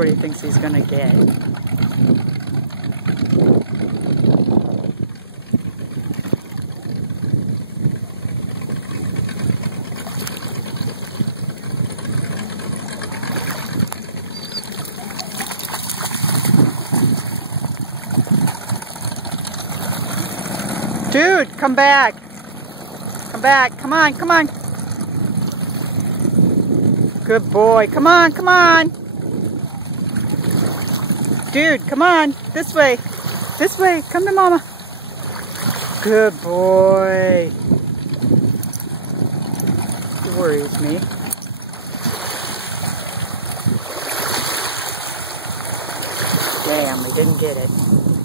what he thinks he's gonna get. Dude, come back. Come back. Come on, come on. Good boy. Come on, come on. Dude, come on. This way. This way. Come to mama. Good boy. He worries me. Damn, we didn't get it.